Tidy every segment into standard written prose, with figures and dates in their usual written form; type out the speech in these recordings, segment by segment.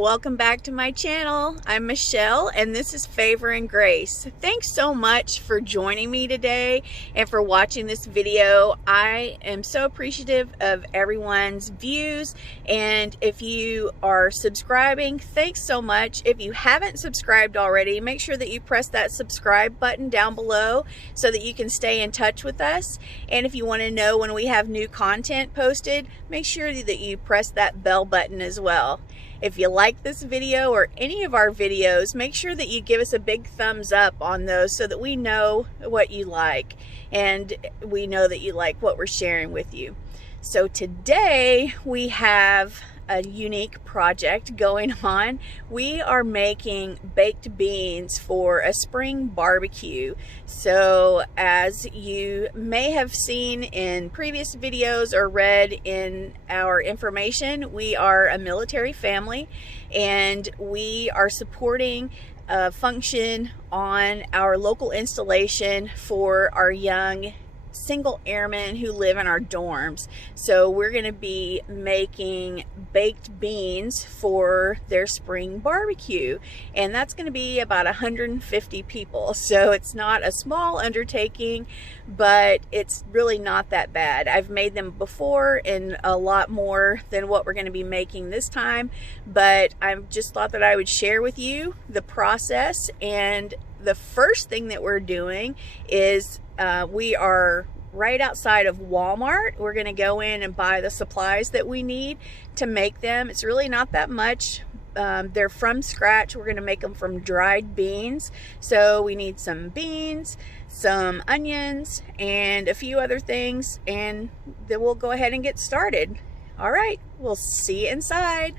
Welcome back to my channel. I'm Michelle and this is Favor and Grace. Thanks so much for joining me today and for watching this video. I am so appreciative of everyone's views, and if you are subscribing, thanks so much. If you haven't subscribed already, make sure that you press that subscribe button down below so that you can stay in touch with us. And if you want to know when we have new content posted, make sure that you press that bell button as well. If you like this video or any of our videos, make sure that you give us a big thumbs up on those so that we know what you like and we know that you like what we're sharing with you. So today we have a unique project going on. We are making baked beans for a spring barbecue. So as you may have seen in previous videos or read in our information, we are a military family and we are supporting a function on our local installation for our young single airmen who live in our dorms. So we're going to be making baked beans for their spring barbecue, and that's going to be about 150 people. So it's not a small undertaking, but it's really not that bad. I've made them before and a lot more than what we're going to be making this time, but I just thought that I would share with you the process. And the first thing that we're doing is we are right outside of Walmart. We're going to go in and buy the supplies that we need to make them. It's really not that much. They're from scratch. We're going to make them from dried beans. So we need some beans, some onions, and a few other things, and then we'll go ahead and get started. All right, we'll see you inside.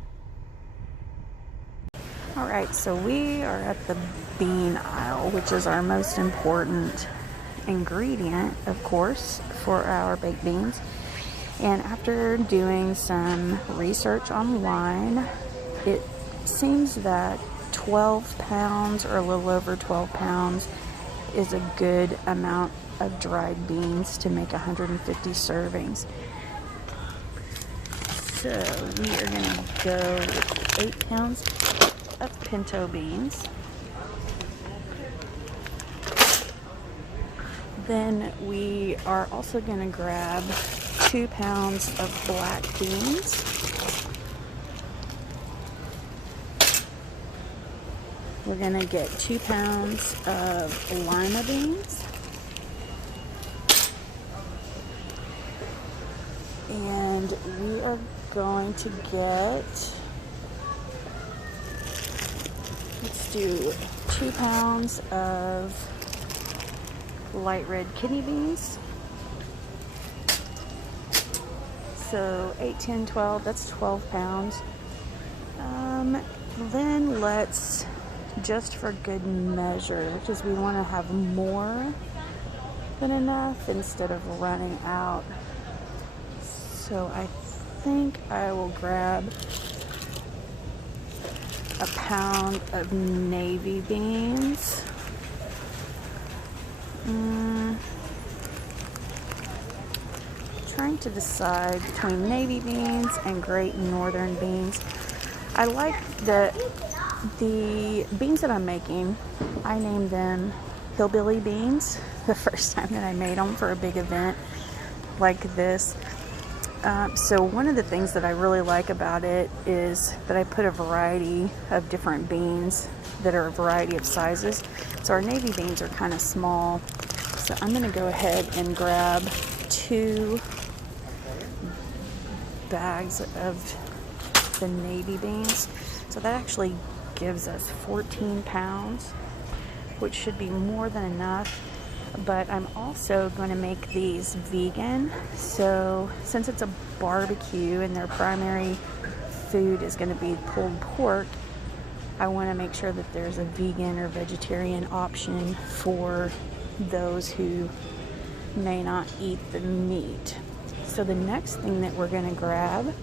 All right, so we are at the bean aisle, which is our most important ingredient, of course, for our baked beans. And after doing some research online, it seems that 12 pounds or a little over 12 pounds is a good amount of dried beans to make 150 servings. So we are going to go with 8 pounds of pinto beans. Then we are also going to grab 2 pounds of black beans. We're going to get 2 pounds of lima beans. And we are going to get, let's do 2 pounds of light red kidney beans. So 8, 10, 12, that's 12 pounds. Then let's, just for good measure, because we want to have more than enough instead of running out. So I think I will grab a pound of navy beans. Trying to decide between navy beans and great northern beans. I like the beans that I'm making, I named them hillbilly beans the first time that I made them for a big event like this. So one of the things that I really like about it is that I put a variety of different beans that are a variety of sizes. So our navy beans are kind of small. So I'm going to go ahead and grab 2 bags of the navy beans. So that actually gives us 14 pounds, which should be more than enough. But I'm also going to make these vegan. So since it's a barbecue and their primary food is going to be pulled pork, I want to make sure that there's a vegan or vegetarian option for those who may not eat the meat. So the next thing that we're going to grab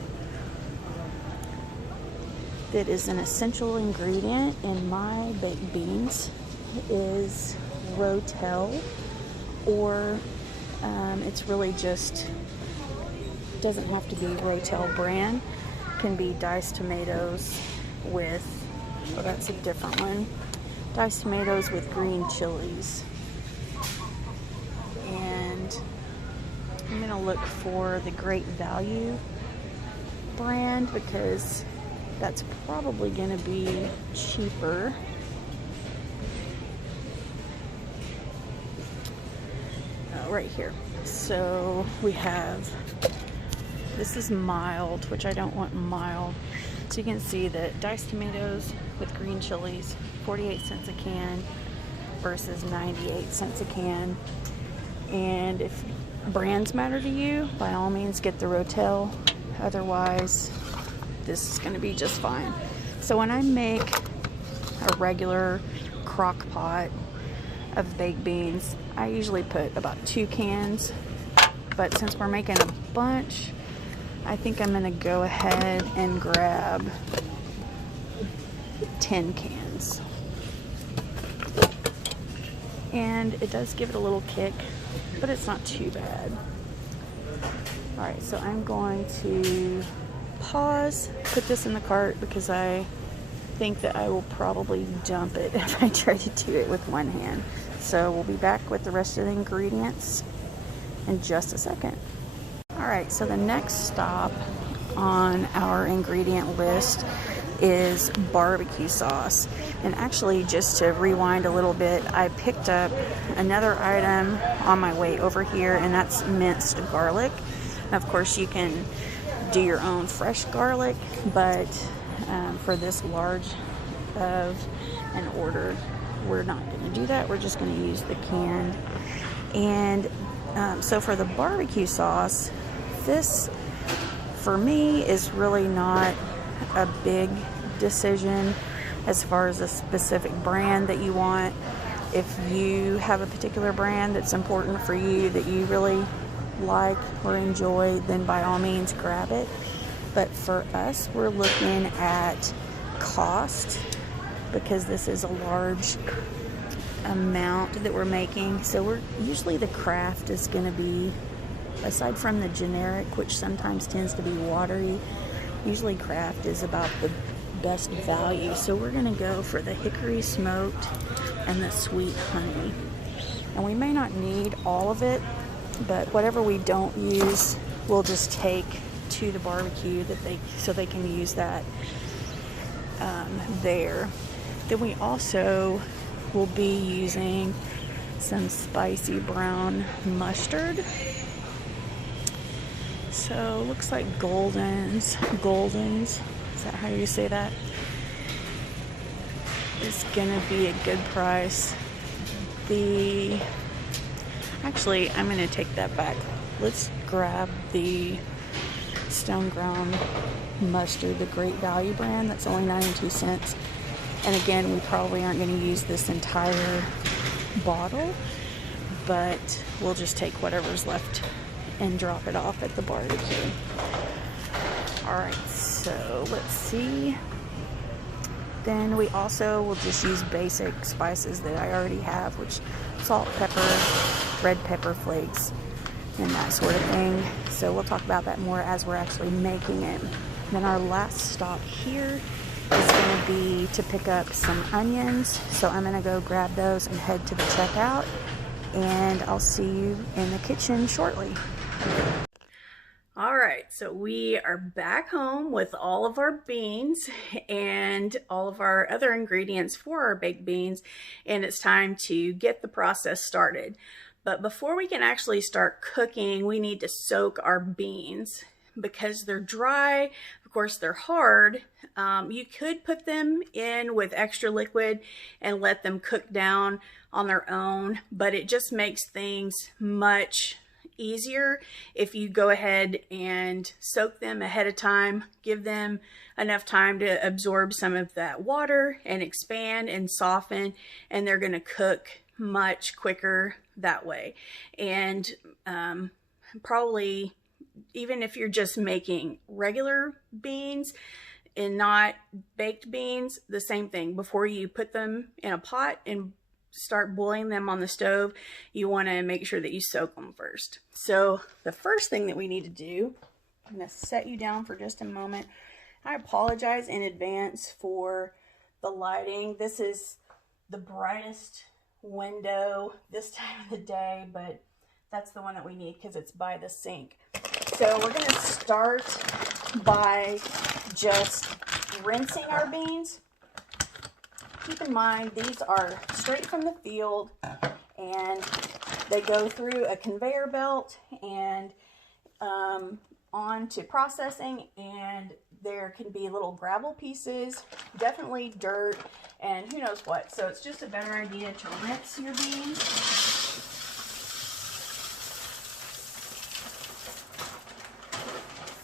that is an essential ingredient in my baked beans is Rotel, or it's really just, doesn't have to be Rotel brand, can be diced tomatoes with, oh, that's a different one, diced tomatoes with green chilies. And I'm gonna look for the Great Value brand because that's probably gonna be cheaper. Right here. So we have, this is mild, which I don't want mild. So you can see that diced tomatoes with green chilies, 48 cents a can versus 98 cents a can. And if brands matter to you, by all means get the Rotel. Otherwise, this is going to be just fine. So when I make a regular crock pot of baked beans, I usually put about 2 cans, but since we're making a bunch, I think I'm gonna go ahead and grab 10 cans. And it does give it a little kick, but it's not too bad. All right, so I'm going to pause, put this in the cart because I think that I will probably dump it if I try to do it with one hand. So we'll be back with the rest of the ingredients in just a second. All right, so the next stop on our ingredient list is barbecue sauce. And actually, just to rewind a little bit, I picked up another item on my way over here, and that's minced garlic. And of course, you can do your own fresh garlic, but for this large of an order, we're not going to do that. We're just going to use the canned. And so for the barbecue sauce, this for me is really not a big decision as far as a specific brand that you want. If you have a particular brand that's important for you, that you really like or enjoy, then by all means grab it. But for us, we're looking at cost because this is a large amount that we're making. So we're usually, the craft is going to be, aside from the generic, which sometimes tends to be watery, usually craft is about the best value. So we're going to go for the hickory smoked and the sweet honey. And we may not need all of it, but whatever we don't use, we'll just take to the barbecue so they can use that there. Then we also will be using some spicy brown mustard. So looks like Goldens, is that how you say that? It's gonna be a good price. Actually, I'm gonna take that back. Let's grab the stone ground mustard, the Great Value brand. That's only 92 cents. And again, we probably aren't going to use this entire bottle, but we'll just take whatever's left and drop it off at the barbecue. All right, so let's see. Then we also will just use basic spices that I already have, which salt, pepper, red pepper flakes, and that sort of thing. So we'll talk about that more as we're actually making it. Then our last stop here is going to be to pick up some onions. So I'm going to go grab those and head to the checkout, and I'll see you in the kitchen shortly. All right, so we are back home with all of our beans and all of our other ingredients for our baked beans, and it's time to get the process started. But before we can actually start cooking, we need to soak our beans because they're dry. Of course, they're hard. You could put them in with extra liquid and let them cook down on their own, but it just makes things much easier if you go ahead and soak them ahead of time, give them enough time to absorb some of that water and expand and soften, and they're going to cook much quicker that way. And probably even if you're just making regular beans and not baked beans, the same thing. Before you put them in a pot and start boiling them on the stove, you want to make sure that you soak them first. So the first thing that we need to do, I'm going to set you down for just a moment. I apologize in advance for the lighting. This is the brightest window this time of the day, but that's the one that we need because it's by the sink. So we're gonna start by just rinsing our beans. Keep in mind, these are straight from the field and they go through a conveyor belt and on to processing, and there can be little gravel pieces, definitely dirt, and who knows what. So it's just a better idea to rinse your beans.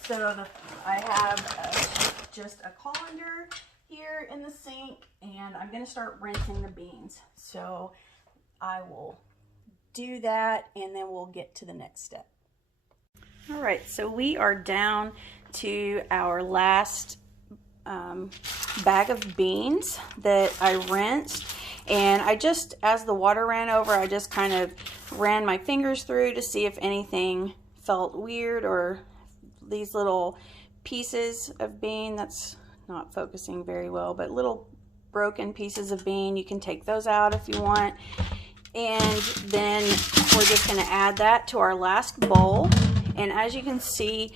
So I have just a colander here in the sink, and I'm going to start rinsing the beans. So I will do that, and then we'll get to the next step. All right, so we are down to our last bag of beans that I rinsed, and I just, as the water ran over, I just kind of ran my fingers through to see if anything felt weird, or these little pieces of bean, that's not focusing very well, but little broken pieces of bean, you can take those out if you want. And then we're just going to add that to our last bowl. And as you can see,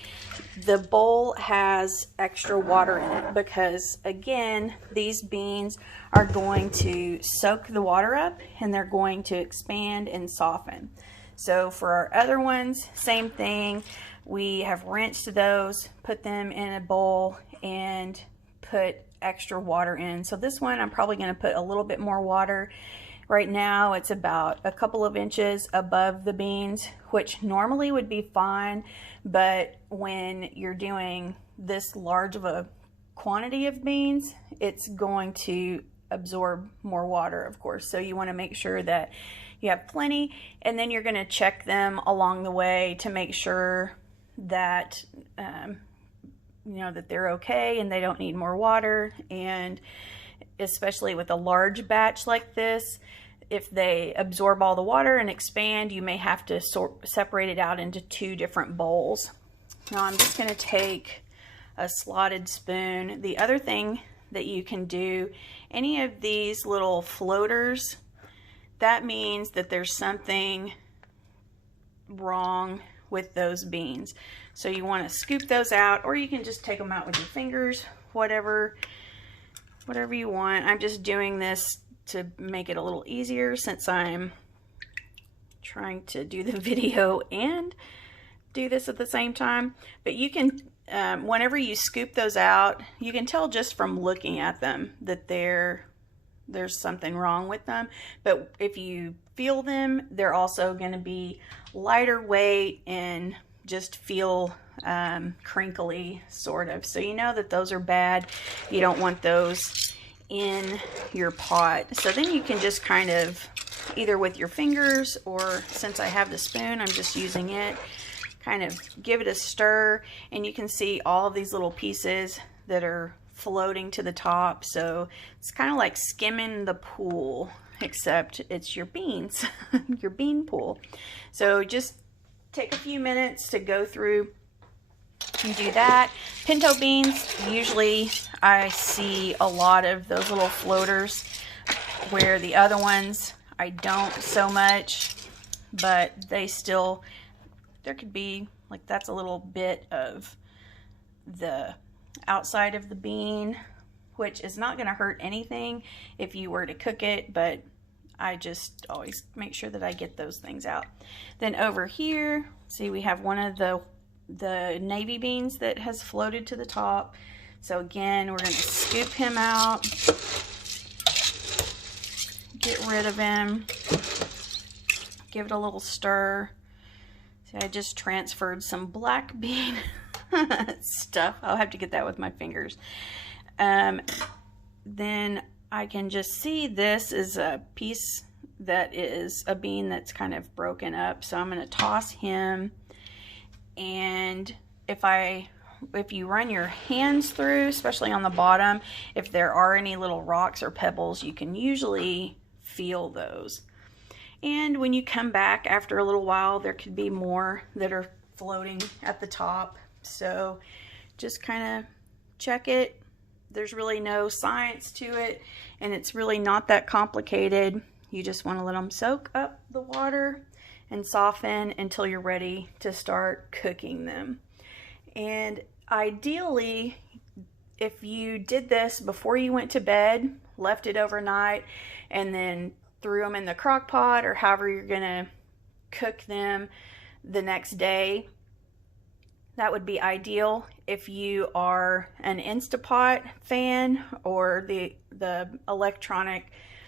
the bowl has extra water in it because, again, these beans are going to soak the water up and they're going to expand and soften. So for our other ones, same thing. We have rinsed those, put them in a bowl, and put extra water in. So this one, I'm probably going to put a little bit more water. Right now it's about a couple of inches above the beans, which normally would be fine, but when you're doing this large of a quantity of beans, it's going to absorb more water, of course. So you want to make sure that you have plenty, and then you're going to check them along the way to make sure that you know, that they're okay and they don't need more water. And especially with a large batch like this, if they absorb all the water and expand, you may have to separate it out into two different bowls. Now I'm just going to take a slotted spoon. The other thing that you can do, any of these little floaters, that means that there's something wrong with those beans. So you want to scoop those out, or you can just take them out with your fingers, whatever you want. I'm just doing this to make it a little easier since I'm trying to do the video and do this at the same time. But you can, whenever you scoop those out, you can tell just from looking at them that there's something wrong with them. But if you feel them, they're also going to be lighter weight and just feel crinkly, sort of. So you know that those are bad. You don't want those in your pot. So then you can just kind of, either with your fingers, or since I have the spoon, I'm just using it, kind of give it a stir, and you can see all of these little pieces that are floating to the top. So it's kind of like skimming the pool, except it's your beans, your bean pool. So just take a few minutes to go through and do that. Pinto beans, usually I see a lot of those little floaters, where the other ones I don't so much, but they still, there could be, like, that's a little bit of the outside of the bean, which is not going to hurt anything if you were to cook it, but I just always make sure that I get those things out. Then over here, see, we have one of the navy beans that has floated to the top. So again, we're going to scoop him out, get rid of him, give it a little stir. See, I just transferred some black bean stuff. I'll have to get that with my fingers. Then I can just see this is a piece that is a bean that's kind of broken up. So I'm going to toss him. And if you run your hands through, especially on the bottom, if there are any little rocks or pebbles, you can usually feel those. And when you come back after a little while, there could be more that are floating at the top. So just kind of check it. There's really no science to it, and it's really not that complicated. You just want to let them soak up the water and soften until you're ready to start cooking them. And ideally, if you did this before you went to bed, left it overnight, and then threw them in the crock pot or however you're gonna cook them the next day, that would be ideal. If you are an Instapot fan or the electronic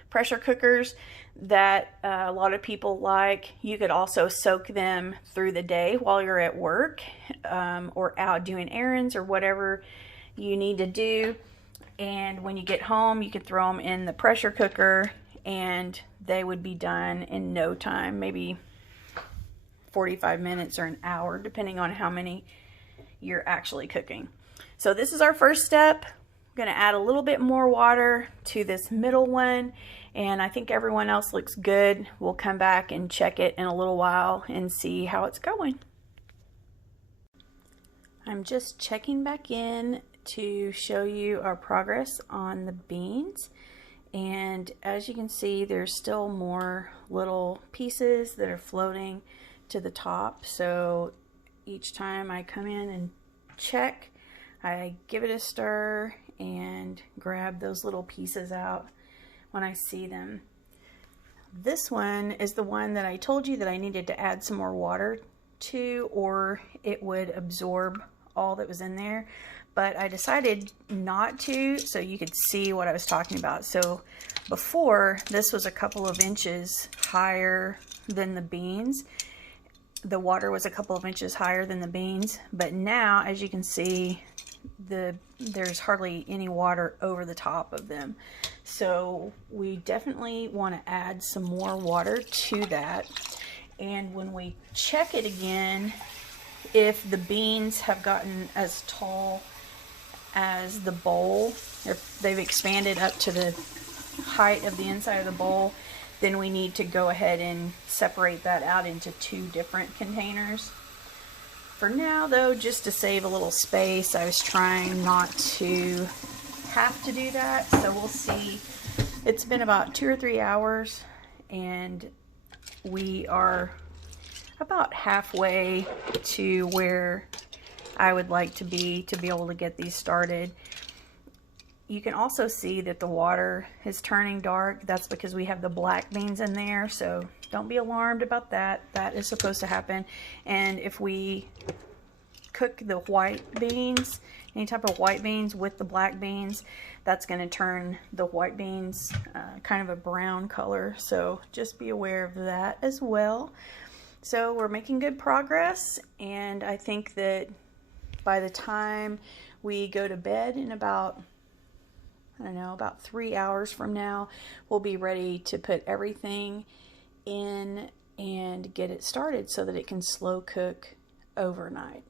pressure cookers that a lot of people like, you could also soak them through the day while you're at work or out doing errands or whatever you need to do. And when you get home, you can throw them in the pressure cooker and they would be done in no time, maybe 45 minutes or an hour, depending on how many you're actually cooking. So this is our first step. I'm going to add a little bit more water to this middle one, and I think everyone else looks good. We'll come back and check it in a little while and see how it's going. I'm just checking back in to show you our progress on the beans, and as you can see, there's still more little pieces that are floating to the top. So each time I come in and check, I give it a stir and grab those little pieces out when I see them. This one is the one that I told you that I needed to add some more water to, or it would absorb all that was in there, but I decided not to, so you could see what I was talking about. So before, this was a couple of inches higher than the beans. The water was a couple of inches higher than the beans, but now, as you can see, there's hardly any water over the top of them. So we definitely want to add some more water to that. And when we check it again, if the beans have gotten as tall as the bowl, if they've expanded up to the height of the inside of the bowl, then we need to go ahead and separate that out into two different containers. For now though, just to save a little space, I was trying not to have to do that. So we'll see. It's been about 2 or 3 hours and we are about halfway to where I would like to be able to get these started. You can also see that the water is turning dark. That's because we have the black beans in there, so don't be alarmed about that. That is supposed to happen. And if we cook the white beans, any type of white beans with the black beans, that's going to turn the white beans kind of a brown color. So just be aware of that as well. So we're making good progress, and I think that by the time we go to bed in about, I don't know, about 3 hours from now, we'll be ready to put everything in and get it started so that it can slow cook overnight.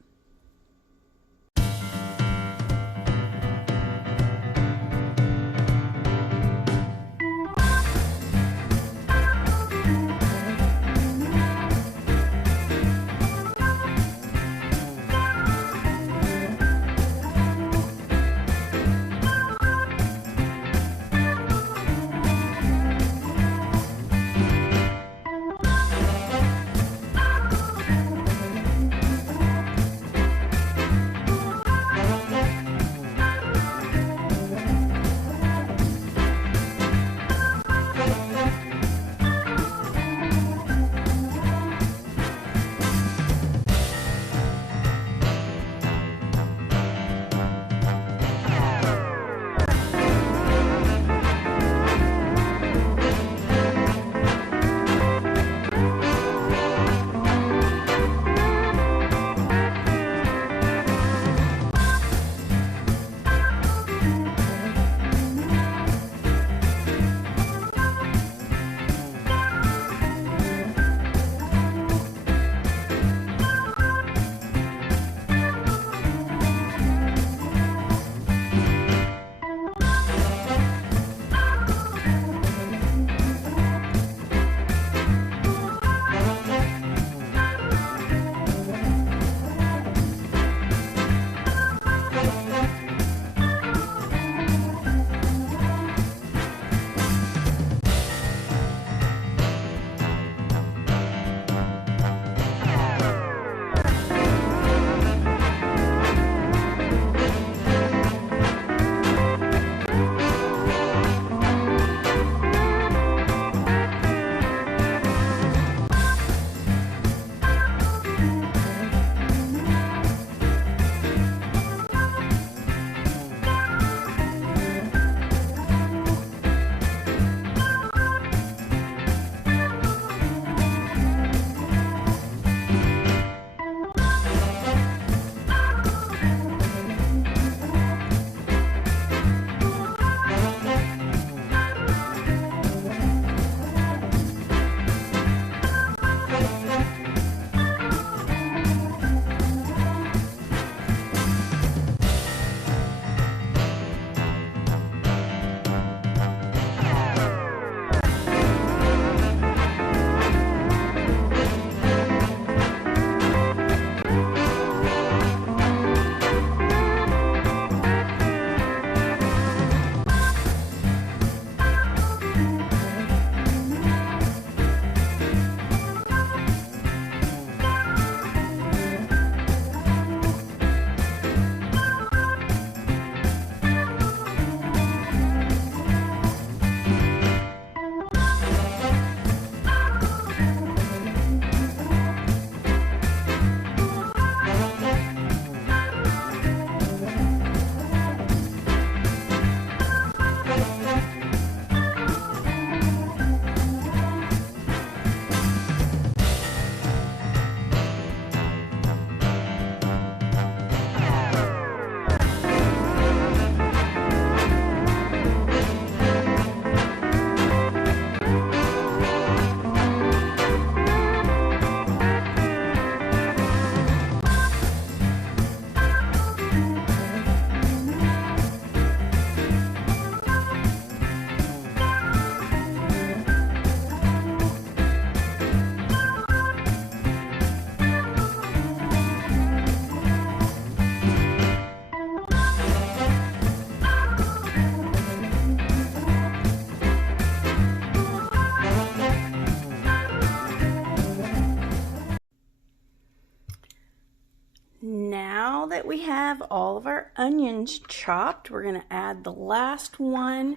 that we have all of our onions chopped, we're going to add the last one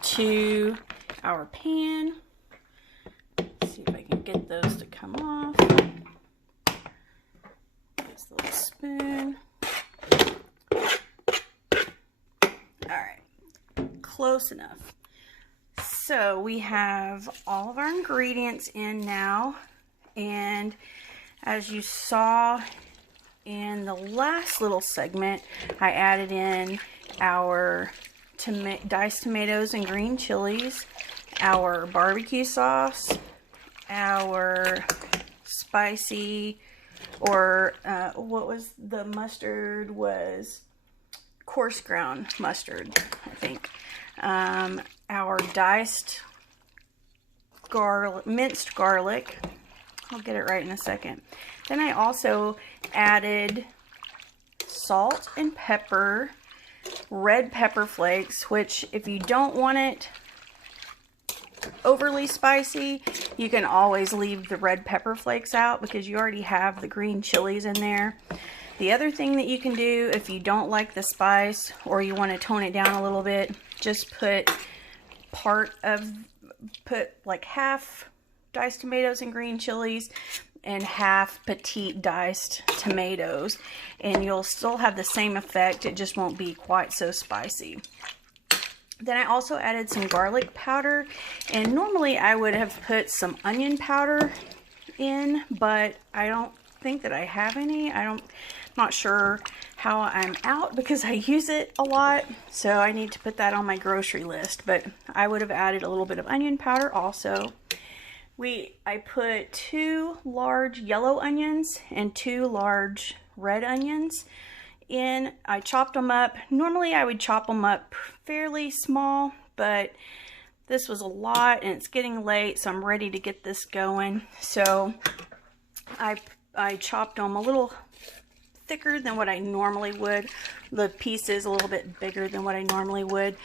to our pan. Let's see if I can get those to come off. This little spoon. Alright, close enough. So we have all of our ingredients in now, and as you saw in the last little segment, I added in our diced tomatoes and green chilies, our barbecue sauce, our spicy, or what was the mustard, was coarse ground mustard, I think. Our diced garlic, minced garlic. I'll get it right in a second. Then I also added salt and pepper, red pepper flakes, which if you don't want it overly spicy, you can always leave the red pepper flakes out because you already have the green chilies in there. The other thing that you can do if you don't like the spice or you want to tone it down a little bit, just put like half diced tomatoes and green chilies and half petite diced tomatoes, and you'll still have the same effect. It just won't be quite so spicy. Then I also added some garlic powder, and normally I would have put some onion powder in, but I don't think that I have any. Not sure how I'm out because I use it a lot, so I need to put that on my grocery list, but I would have added a little bit of onion powder also. I put 2 large yellow onions and 2 large red onions in. I chopped them up. Normally I would chop them up fairly small, but this was a lot and it's getting late, so I'm ready to get this going. So I chopped them a little thicker than what I normally would. The pieces a little bit bigger than what I normally would.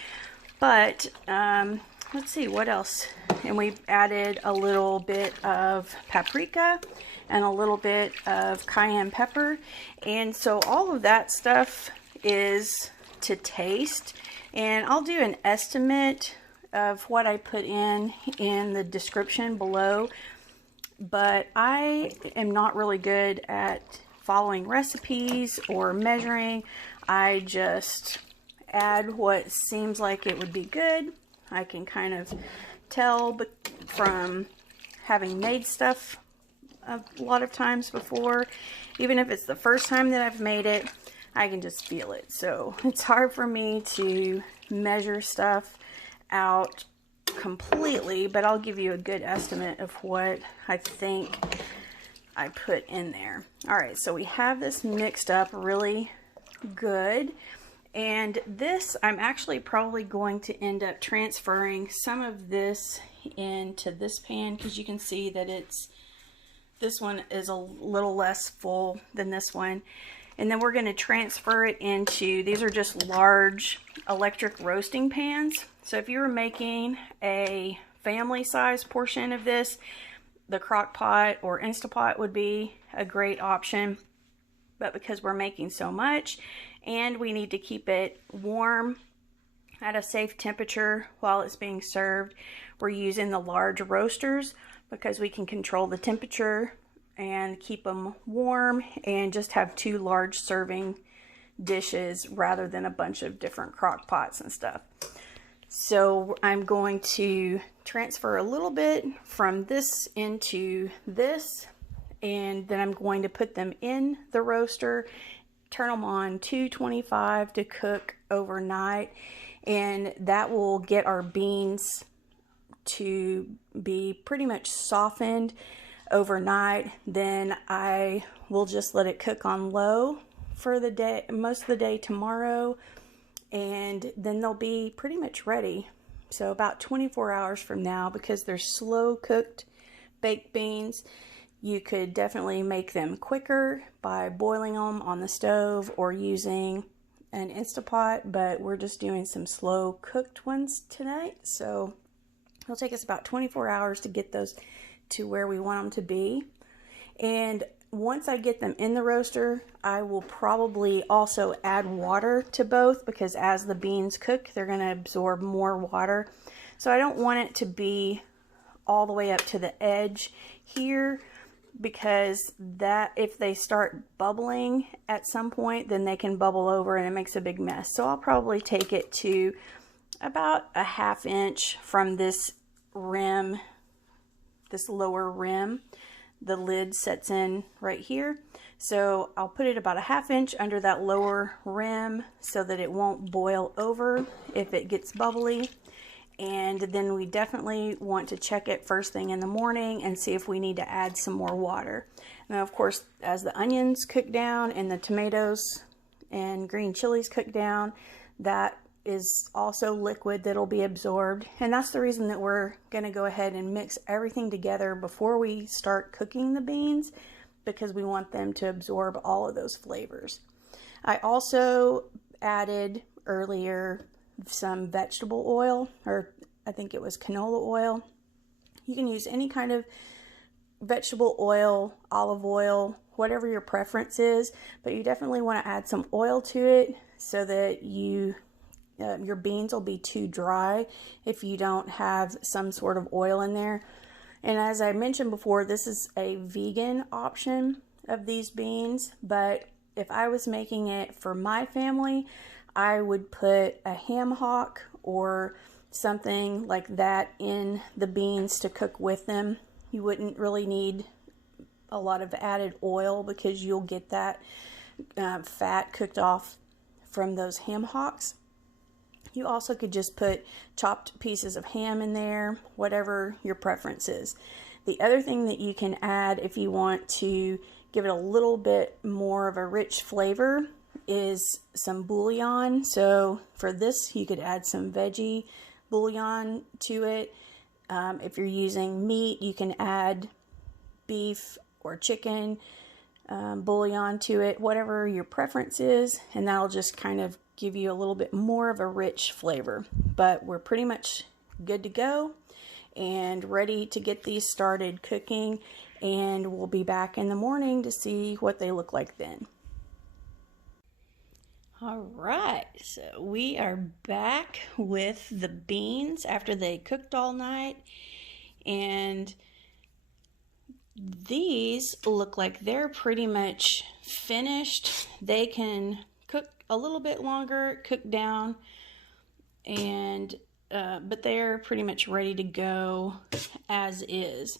But let's see what else. And we added a little bit of paprika and a little bit of cayenne pepper. And so all of that stuff is to taste. And I'll do an estimate of what I put in the description below. But I am not really good at following recipes or measuring. I just add what seems like it would be good. I can kind of tell from having made stuff a lot of times before. Even if it's the first time that I've made it, I can just feel it. So it's hard for me to measure stuff out completely, but I'll give you a good estimate of what I think I put in there. Alright, so we have this mixed up really good. And this, I'm actually probably going to end up transferring some of this into this pan because you can see that this one is a little less full than this one. And then we're going to transfer it into, these are just large electric roasting pans. So if you were making a family size portion of this, the crock pot or Instapot would be a great option. But because we're making so much and we need to keep it warm at a safe temperature while it's being served, we're using the large roasters because we can control the temperature and keep them warm and just have 2 large serving dishes rather than a bunch of different crock pots and stuff. So I'm going to transfer a little bit from this into this, and then I'm going to put them in the roaster, turn them on 225 to cook overnight, and that will get our beans to be pretty much softened overnight. Then I will just let it cook on low for the day, most of the day tomorrow, and then they'll be pretty much ready. So about 24 hours from now, because they're slow cooked baked beans, you could definitely make them quicker by boiling them on the stove or using an Instapot, but we're just doing some slow cooked ones tonight. So it'll take us about 24 hours to get those to where we want them to be. And once I get them in the roaster, I will probably also add water to both, because as the beans cook, they're going to absorb more water. So I don't want it to be all the way up to the edge here, because that, if they start bubbling at some point, then they can bubble over and it makes a big mess. So I'll probably take it to about a 1/2 inch from this rim, this lower rim. The lid sets in right here, so I'll put it about a 1/2 inch under that lower rim so that it won't boil over if it gets bubbly. And then we definitely want to check it first thing in the morning and see if we need to add some more water. Now, of course, as the onions cook down and the tomatoes and green chilies cook down, that is also liquid that'll be absorbed. And that's the reason that we're going to go ahead and mix everything together before we start cooking the beans, because we want them to absorb all of those flavors. I also added earlier some vegetable oil, or I think it was canola oil. You can use any kind of vegetable oil, olive oil, whatever your preference is, but you definitely want to add some oil to it so that your beans will be too dry if you don't have some sort of oil in there. And as I mentioned before, this is a vegan option of these beans, but if I was making it for my family, I would put a ham hock or something like that in the beans to cook with them. You wouldn't really need a lot of added oil, because you'll get that fat cooked off from those ham hocks. You also could just put chopped pieces of ham in there, whatever your preference is. The other thing that you can add if you want to give it a little bit more of a rich flavor is some bouillon. So for this, you could add some veggie bouillon to it. If you're using meat, you can add beef or chicken bouillon to it, whatever your preference is, and that'll just kind of give you a little bit more of a rich flavor. But we're pretty much good to go and ready to get these started cooking, and we'll be back in the morning to see what they look like then. All right, so we are back with the beans after they cooked all night, and these look like they're pretty much finished. They can cook a little bit longer, cook down, and but they're pretty much ready to go as is.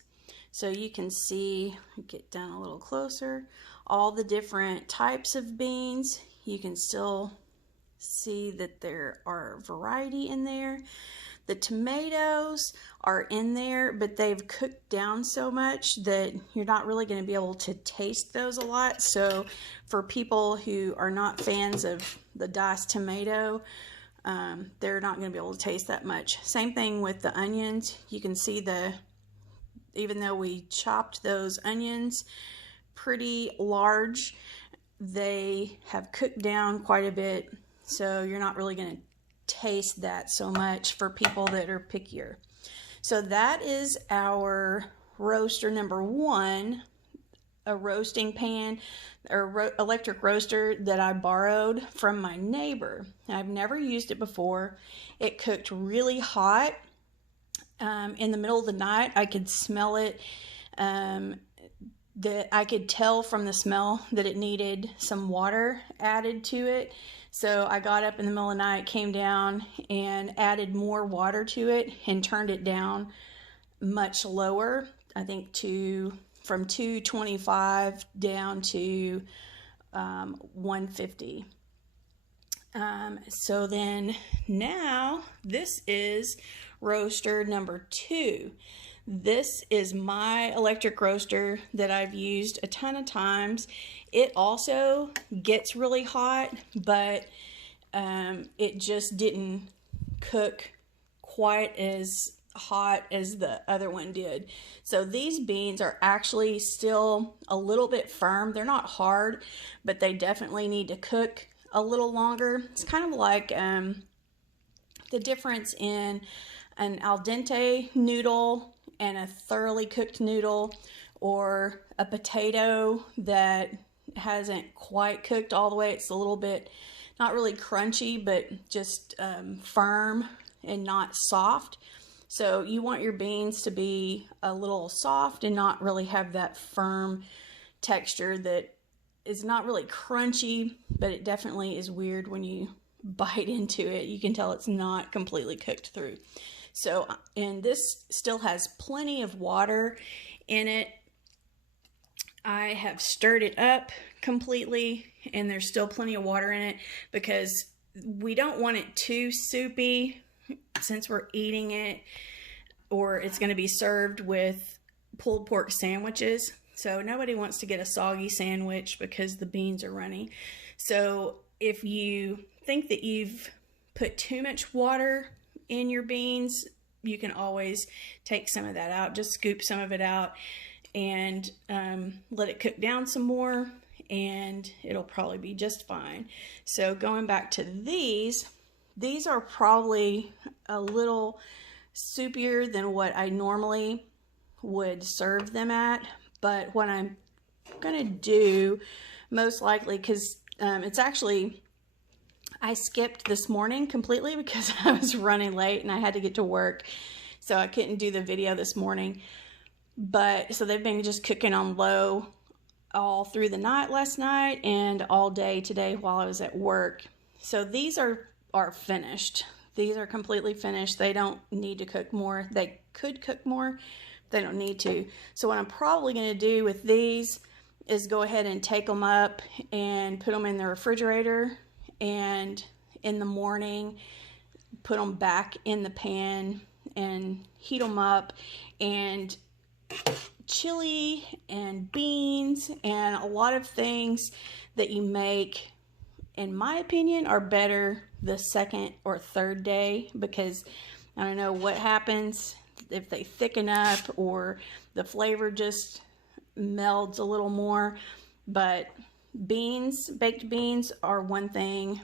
So you can see, get down a little closer, all the different types of beans. You can still see that there are variety in there. The tomatoes are in there, but they've cooked down so much that you're not really going to be able to taste those a lot. So for people who are not fans of the diced tomato, they're not going to be able to taste that much. Same thing with the onions. You can see even though we chopped those onions pretty large, they have cooked down quite a bit, so you're not really going to taste that so much for people that are pickier. So that is our roaster number 1, a roasting pan or electric roaster that I borrowed from my neighbor. I've never used it before. It cooked really hot. In the middle of the night, I could smell it. That I could tell from the smell that it needed some water added to it. So I got up in the middle of the night, came down and added more water to it and turned it down much lower. I think from 225 down to 150. So then now this is roaster number 2. This is my electric roaster that I've used a ton of times. It also gets really hot, but it just didn't cook quite as hot as the other one did. So these beans are actually still a little bit firm. They're not hard, but they definitely need to cook a little longer. It's kind of like the difference in an al dente noodle and a thoroughly cooked noodle, or a potato that hasn't quite cooked all the way. It's a little bit, not really crunchy, but just firm and not soft. So you want your beans to be a little soft and not really have that firm texture that is not really crunchy, but it definitely is weird when you bite into it. You can tell it's not completely cooked through. So, and this still has plenty of water in it. I have stirred it up completely, and there's still plenty of water in it because we don't want it too soupy since we're eating it, or it's going to be served with pulled pork sandwiches. So nobody wants to get a soggy sandwich because the beans are runny. So if you think that you've put too much water in your beans, you can always take some of that out. Just scoop some of it out and let it cook down some more, and it'll probably be just fine. So going back to these are probably a little soupier than what I normally would serve them at. But what I'm gonna do, most likely, because it's actually, I skipped this morning completely because I was running late and I had to get to work, so I couldn't do the video this morning. But so they've been just cooking on low all through the night last night and all day today while I was at work. So these are finished. These are completely finished. They don't need to cook more. They could cook more. They don't need to. So what I'm probably going to do with these is go ahead and take them up and put them in the refrigerator, and in the morning put them back in the pan and heat them up. And chili and beans and a lot of things that you make, in my opinion, are better the second or third day, because I don't know what happens if they thicken up or the flavor just melds a little more. But beans, baked beans, are one thing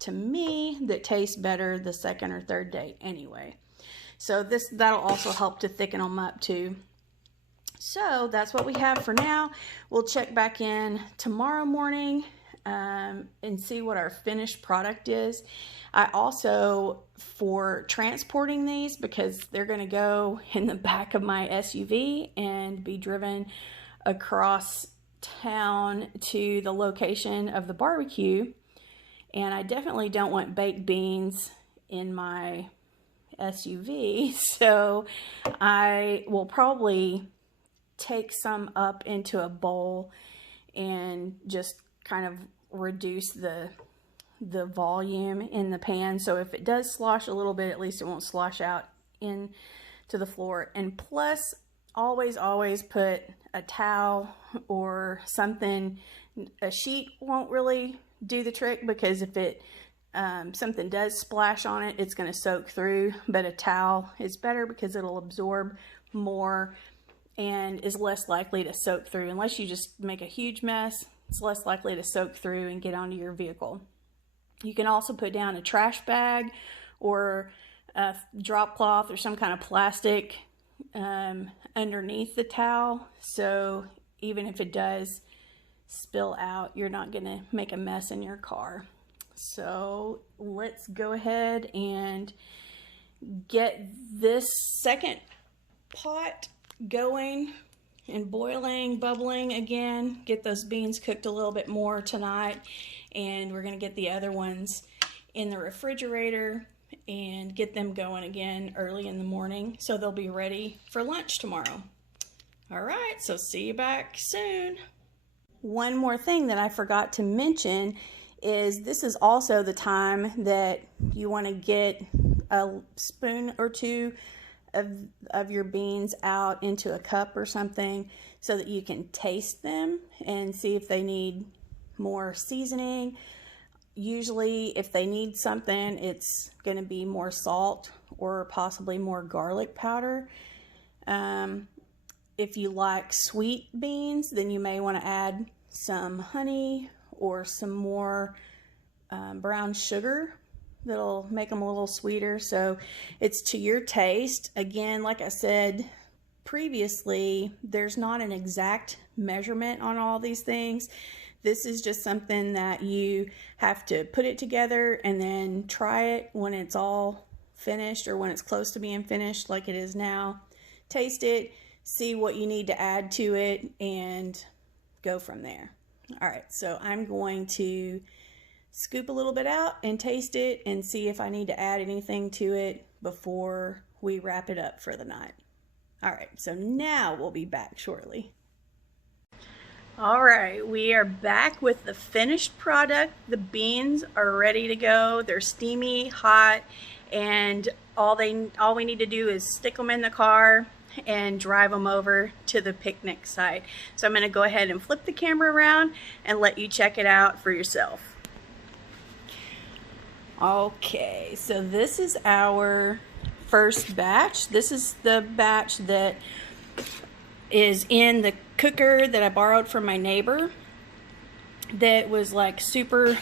to me that tastes better the second or third day anyway. So that'll also help to thicken them up too. So that's what we have for now. We'll check back in tomorrow morning and see what our finished product is. I also, for transporting these, because they're going to go in the back of my SUV and be driven across town to the location of the barbecue, and I definitely don't want baked beans in my SUV, so I will probably take some up into a bowl and just kind of reduce the volume in the pan, so if it does slosh a little bit, at least it won't slosh out into the floor. And plus, always put a towel or something. A sheet won't really do the trick, because if it something does splash on it, it's going to soak through, but a towel is better because it'll absorb more and is less likely to soak through. Unless you just make a huge mess, it's less likely to soak through and get onto your vehicle. You can also put down a trash bag or a drop cloth or some kind of plastic underneath the towel, so even if it does spill out, you're not going to make a mess in your car. So let's go ahead and get this second pot going and boiling, bubbling again. Get those beans cooked a little bit more tonight, and we're going to get the other ones in the refrigerator and get them going again early in the morning so they'll be ready for lunch tomorrow. All right, so see you back soon. One more thing that I forgot to mention is this is also the time that you want to get a spoon or two of your beans out into a cup or something so that you can taste them and see if they need more seasoning. Usually if they need something, it's going to be more salt or possibly more garlic powder. If you like sweet beans, then you may want to add some honey or some more brown sugar. That'll make them a little sweeter. So it's to your taste. Again, like I said, previously, there's not an exact measurement on all these things. This is just something that you have to put it together and then try it when it's all finished or when it's close to being finished like it is now. Taste it, see what you need to add to it, and go from there. All right, so I'm going to scoop a little bit out and taste it and see if I need to add anything to it before we wrap it up for the night. All right, so now we'll be back shortly. All right, we are back with the finished product. The beans are ready to go. They're steamy, hot, and all we need to do is stick them in the car and drive them over to the picnic site. So I'm going to go ahead and flip the camera around and let you check it out for yourself. Okay, so this is our first batch. This is the batch that is in the cooker that I borrowed from my neighbor that was like super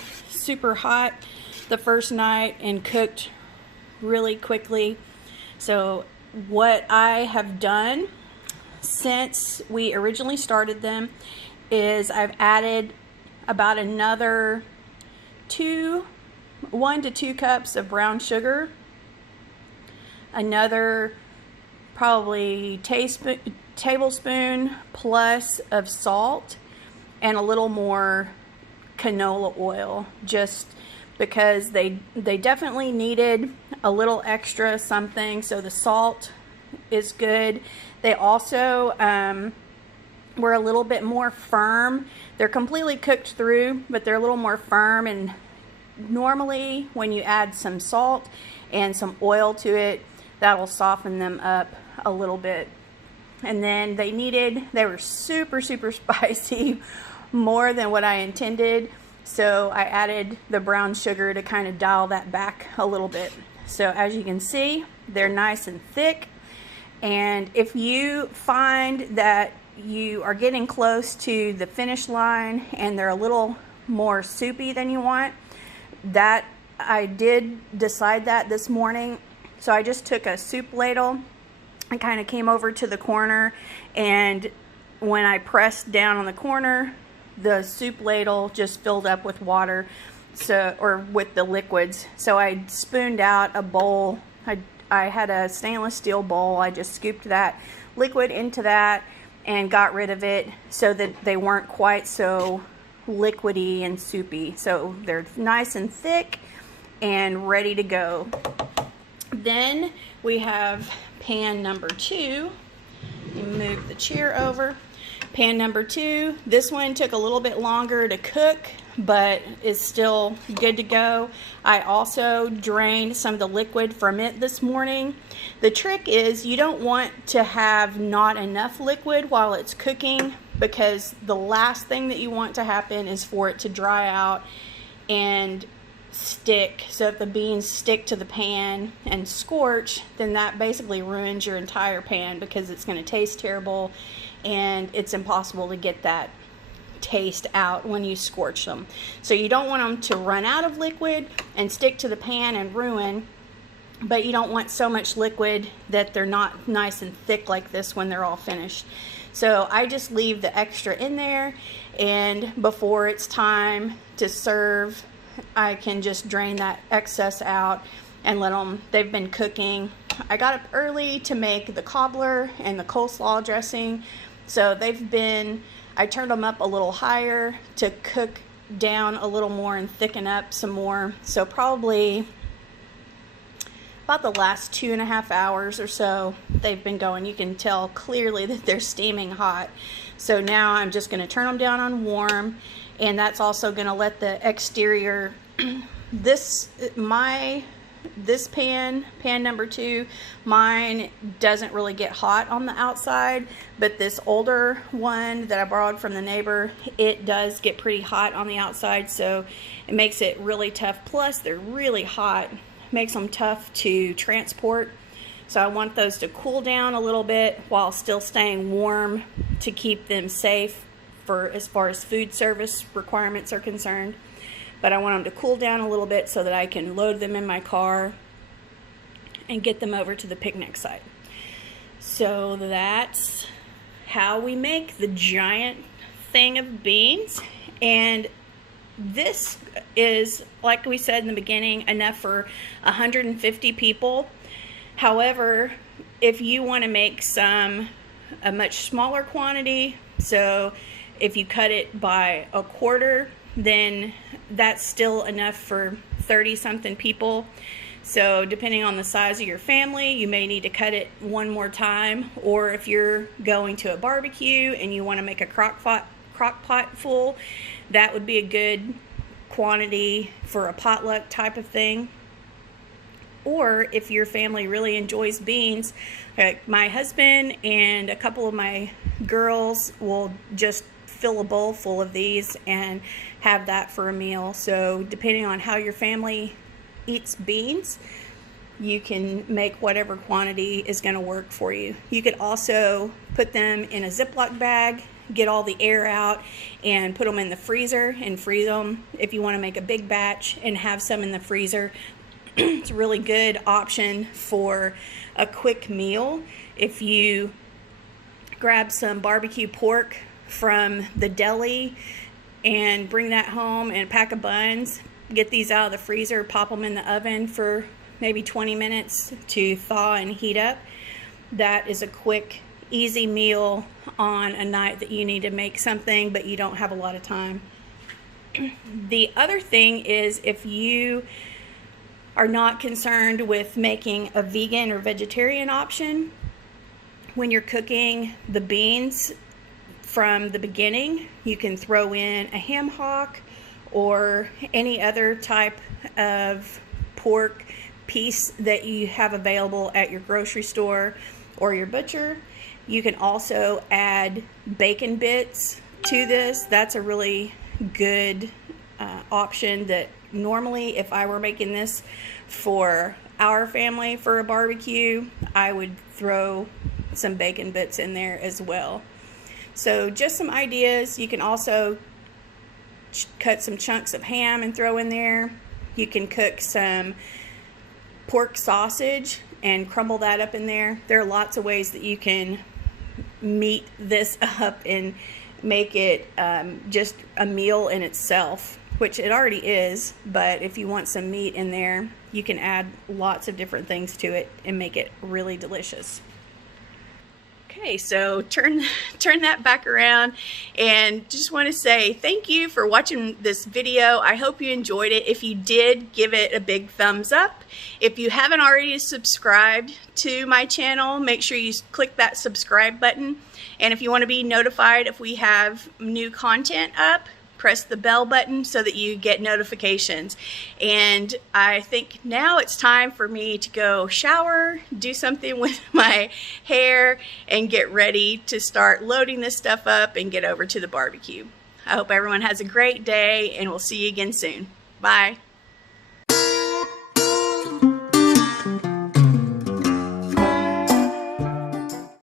hot the first night and cooked really quickly. So what I have done since we originally started them is I've added about another 1 to 2 cups of brown sugar, another probably tablespoon plus of salt, and a little more canola oil, just because they definitely needed a little extra something. So the salt is good. They also were a little bit more firm. They're completely cooked through, but they're a little more firm, and normally when you add some salt and some oil to it, that'll soften them up a little bit. And then they were super spicy, more than what I intended, so I added the brown sugar to kind of dial that back a little bit. So as you can see, they're nice and thick, and if you find that you are getting close to the finish line and they're a little more soupy than you want, that I did decide that this morning. So I just took a soup ladle and kind of came over to the corner, and when I pressed down on the corner, the soup ladle just filled up with water, or with the liquids. So I spooned out a bowl. I had a stainless steel bowl. I just scooped that liquid into that and got rid of it so that they weren't quite so liquidy and soupy. So they're nice and thick and ready to go. Then we have pan number 2. You move the chair over. Pan number 2. This one took a little bit longer to cook, but is still good to go. I also drained some of the liquid from it this morning. The trick is you don't want to have not enough liquid while it's cooking, because the last thing that you want to happen is for it to dry out and stick. So if the beans stick to the pan and scorch, then that basically ruins your entire pan, because it's going to taste terrible and it's impossible to get that taste out when you scorch them. So you don't want them to run out of liquid and stick to the pan and ruin, but you don't want so much liquid that they're not nice and thick like this when they're all finished. So I just leave the extra in there, and before it's time to serve, I can just drain that excess out and let them, they've been cooking. I got up early to make the cobbler and the coleslaw dressing, so I turned them up a little higher to cook down a little more and thicken up some more. So probably about the last 2.5 hours or so they've been going. You can tell clearly that they're steaming hot. So now I'm just going to turn them down on warm, and that's also going to let the exterior this pan number 2, mine doesn't really get hot on the outside, but this older one that I borrowed from the neighbor, it does get pretty hot on the outside, so it makes it really tough. Plus they're really hot, makes them tough to transport. So I want those to cool down a little bit while still staying warm to keep them safe for as far as food service requirements are concerned. But I want them to cool down a little bit so that I can load them in my car and get them over to the picnic site. So that's how we make the giant thing of beans. And this is, like we said in the beginning, enough for 150 people. However, if you want to make a much smaller quantity, so if you cut it by a quarter, then that's still enough for 30-something people. So depending on the size of your family, you may need to cut it one more time. Or if you're going to a barbecue and you want to make a crock pot full, that would be a good quantity for a potluck type of thing. Or if your family really enjoys beans, like my husband and a couple of my girls will just fill a bowl full of these and have that for a meal. So depending on how your family eats beans, you can make whatever quantity is going to work for you. You could also put them in a Ziploc bag, get all the air out, and put them in the freezer and freeze them if you want to make a big batch and have some in the freezer. It's a really good option for a quick meal. If you grab some barbecue pork from the deli and bring that home and a pack of buns, get these out of the freezer, pop them in the oven for maybe 20 minutes to thaw and heat up. That is a quick, easy meal on a night that you need to make something but you don't have a lot of time. The other thing is, if you are not concerned with making a vegan or vegetarian option, when you're cooking the beans from the beginning, you can throw in a ham hock or any other type of pork piece that you have available at your grocery store or your butcher. You can also add bacon bits to this. That's a really good option that normally, if I were making this for our family for a barbecue, I would throw some bacon bits in there as well. So just some ideas. You can also cut some chunks of ham and throw in there. You can cook some pork sausage and crumble that up in there. There are lots of ways that you can meat this up and make it just a meal in itself, which it already is, but if you want some meat in there, you can add lots of different things to it and make it really delicious. Okay, so turn that back around, and just want to say thank you for watching this video. I hope you enjoyed it. If you did, give it a big thumbs up. If you haven't already subscribed to my channel, make sure you click that subscribe button. And if you want to be notified if we have new content up, press the bell button so that you get notifications. And I think now it's time for me to go shower, do something with my hair, and get ready to start loading this stuff up and get over to the barbecue. I hope everyone has a great day, and we'll see you again soon. Bye.